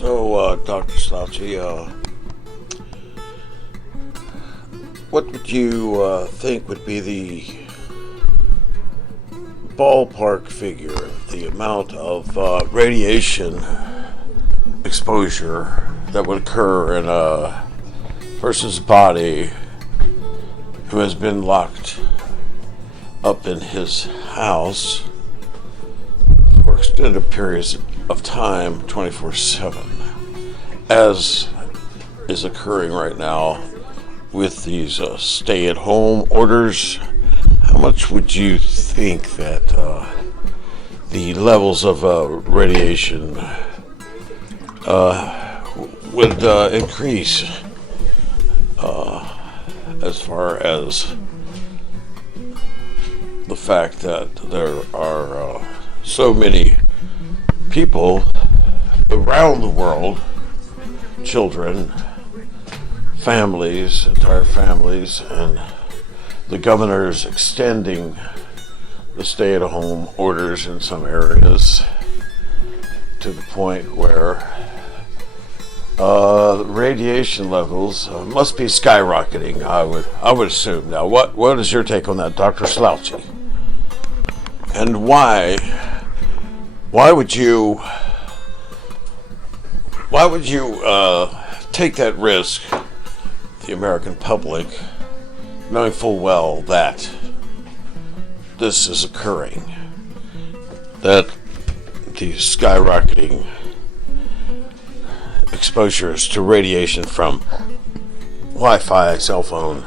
Dr. Slouchy, what would you think would be the ballpark figure, the amount of radiation exposure that would occur in a person's body who has been locked up in his house for extended periods of time, 24/7, as is occurring right now with these stay-at-home orders? How much would you think that the levels of radiation would increase as far as the fact that there are so many people around the world, children, families, entire families, and the governor's extending the stay-at-home orders in some areas to the point where radiation levels must be skyrocketing, I would assume. Now, what is your take on that, Dr. Slouchy? And why would you take that risk, the American public, knowing full well that this is occurring, that the skyrocketing exposures to radiation from Wi-Fi, cell phone,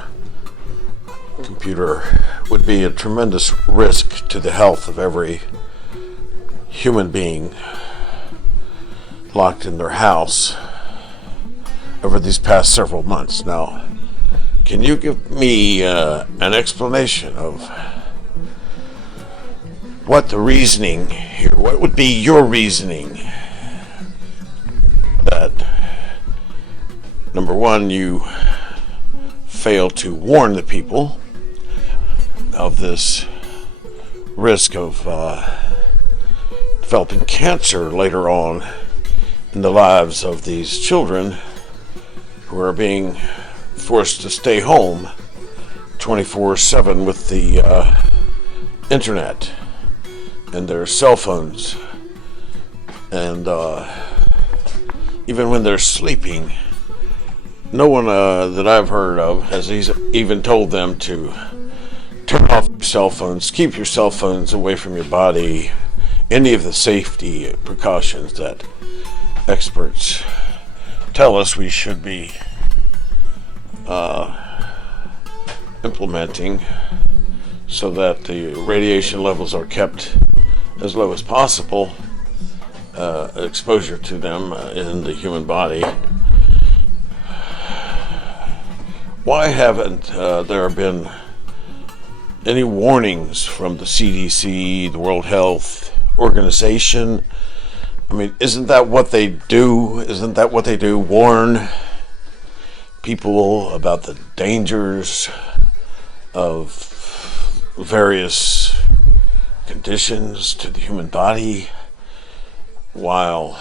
computer would be a tremendous risk to the health of every human being locked in their house over these past several months? Now, can you give me an explanation of what the reasoning here, what would be your reasoning that, number one, you fail to warn the people of this risk of developing cancer later on in the lives of these children who are being forced to stay home 24/7 with the internet and their cell phones, and even when they're sleeping, no one that I've heard of has even told them to turn off your cell phones, keep your cell phones away from your body, any of the safety precautions that experts tell us we should be implementing so that the radiation levels are kept as low as possible, exposure to them in the human body. Why haven't there been any warnings from the CDC, the World Health Organization? I mean, isn't that what they do? Warn people about the dangers of various conditions to the human body, while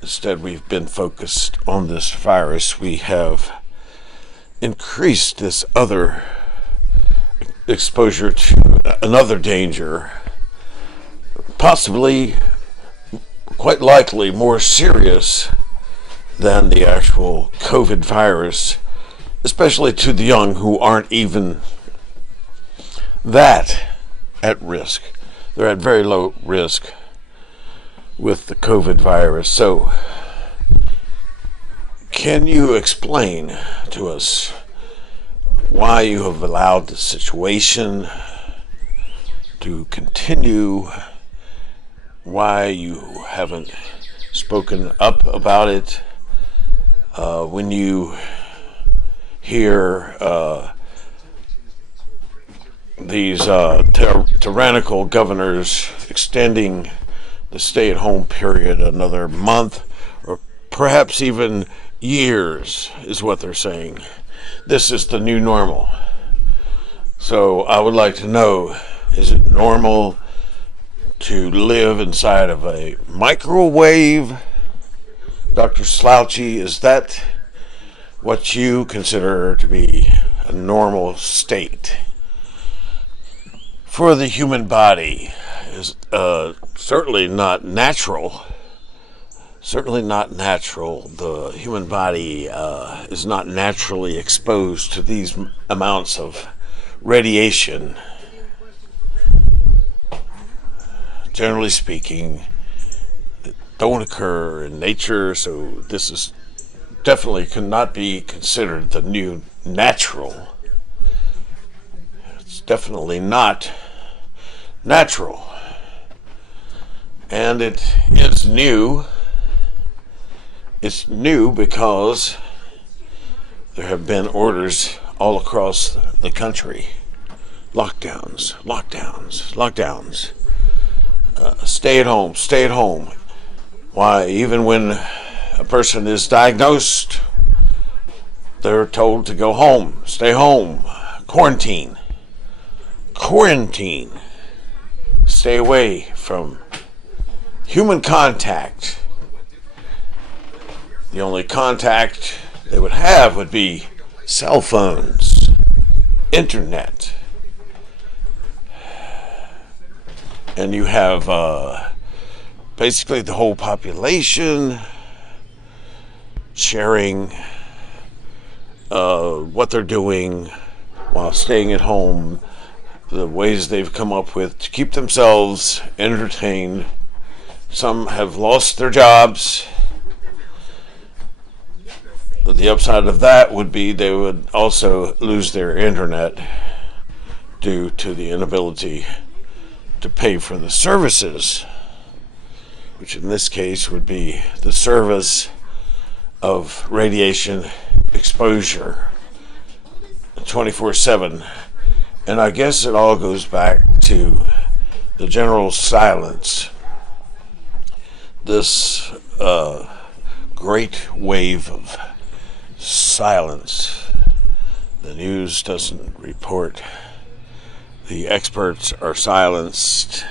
instead we've been focused on this virus. We have increased this other exposure to another danger, possibly, quite likely, more serious than the actual COVID virus, especially to the young who aren't even that at risk. They're at very low risk with the COVID virus. So, can you explain to us why you have allowed the situation to continue, why you haven't spoken up about it when you hear these tyrannical governors extending the stay-at-home period another month, or perhaps even years, is what they're saying. This is the new normal. So I would like to know, is it normal to live inside of a microwave Dr. Slouchy, is that what you consider to be a normal state for the human body? Is certainly not natural. Certainly not natural. The human body is not naturally exposed to these amounts of radiation. Generally speaking, don't occur in nature, so this is definitely cannot be considered the new natural. It's definitely not natural. And it is new. It's new because there have been orders all across the country. Lockdowns. Stay at home, stay at home. Why, even when a person is diagnosed, they're told to go home, stay home, quarantine, stay away from human contact. The only contact they would have would be cell phones, internet. And you have basically the whole population sharing what they're doing while staying at home, the ways they've come up with to keep themselves entertained. Some have lost their jobs. The upside of that would be they would also lose their internet due to the inability to pay for the services, which in this case would be the service of radiation exposure 24/7. And I guess it all goes back to the general silence. This great wave of silence. The news doesn't report. The experts are silenced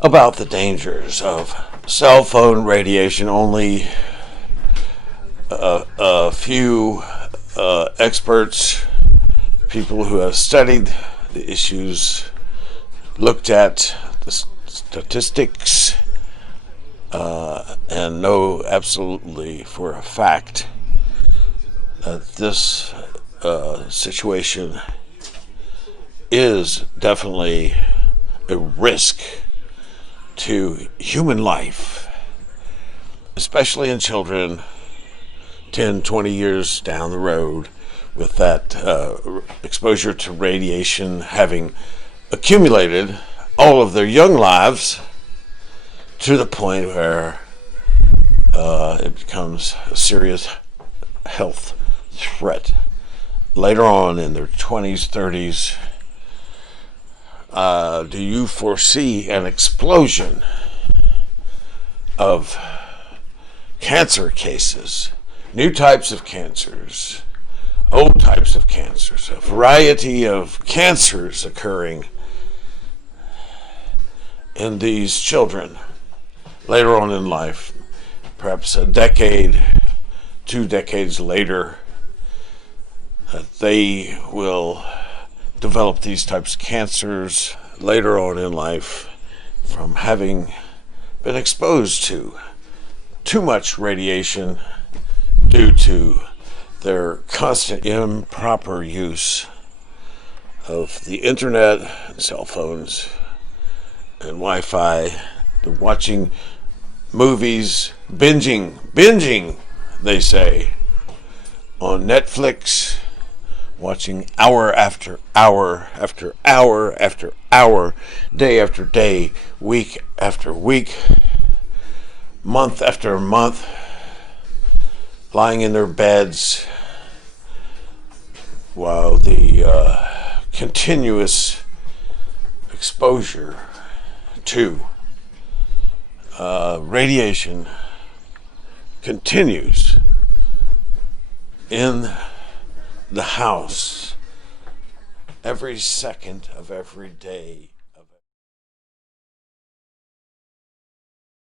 about the dangers of cell phone radiation. Only a few experts, people who have studied the issues, looked at the statistics, and know absolutely for a fact that this situation is definitely a risk to human life, especially in children 10, 20 years down the road, with that exposure to radiation having accumulated all of their young lives to the point where it becomes a serious health threat later on in their 20s, 30s. Do you foresee an explosion of cancer cases, new types of cancers, old types of cancers, a variety of cancers occurring in these children later on in life, perhaps a decade, 2 decades later, that they will develop these types of cancers later on in life from having been exposed to too much radiation due to their constant improper use of the internet and cell phones and Wi-Fi, the watching movies, binging, they say, on Netflix, watching hour after hour after hour after hour, day after day, week after week, month after month, lying in their beds while the continuous exposure to radiation continues in the house every second of every day.